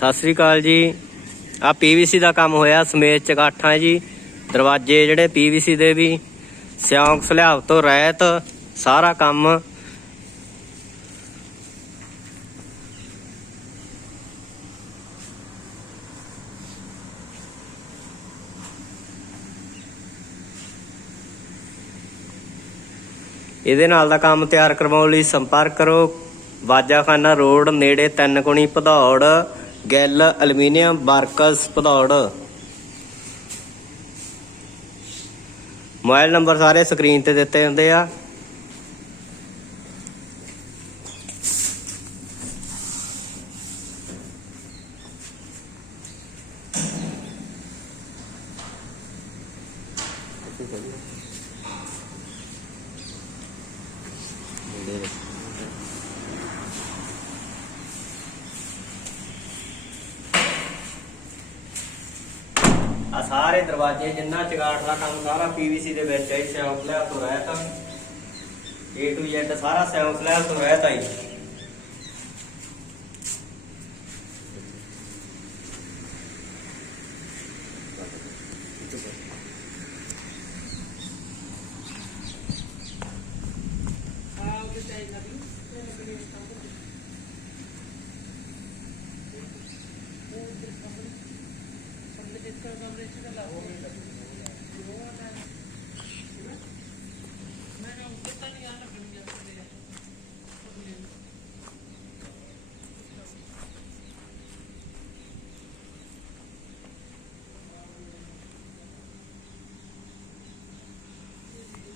ਸਤਿ ਸ੍ਰੀ ਅਕਾਲ ਜੀ। ਆ ਪੀਵੀਸੀ ਦਾ ਕੰਮ ਹੋਇਆ, ਸਮੇਤ ਚਗਾਠਾਂ ਜੀ। ਦਰਵਾਜ਼ੇ ਜਿਹੜੇ ਪੀਵੀਸੀ ਦੇ ਵੀ। ਸਿਉਂਕ ਸਲਿਆਬ ਤੋਂ ਰਹਿਤ, ਸਾਰਾ ਕੰਮ। ਇਹਦੇ ਨਾਲ ਦਾ ਕੰਮ ਤਿਆਰ ਕਰਵਾਉਣ ਲਈ ਸੰਪਰਕ ਕਰੋ। ਵਾਜਾਖਾਨਾ ਰੋਡ ਨੇੜੇ ਤਿੰਨ ਕੁਣੀ ਭਦੌੜ। ਗਿੱਲ ਐਲੂਮੀਨੀਅਮ ਬਾਰਕਸ ਭਦੌੜ। ਮੋਬਾਈਲ ਨੰਬਰ ਸਾਰੇ ਸਕਰੀਨ ਤੇ ਦਿੱਤੇ ਹੁੰਦੇ ਆ। ਆ ਸਾਰੇ ਦਰਵਾਜ਼ੇ ਜਿੰਨਾ ਚਗਾਟ ਦਾ ਕੰਮ ਸਾਰਾ ਪੀਵੀਸੀ ਦੇ ਵਿੱਚ ਹੈ ਸਿਉਂਕ ਲੈ ਤੋਂ ਰਹਿਤ ਤਾਂ A to Z ਸਾਰਾ ਸਿਉਂਕ ਲੈ ਤੋਂ ਰਹਿਤ ਤਾਂ कमरे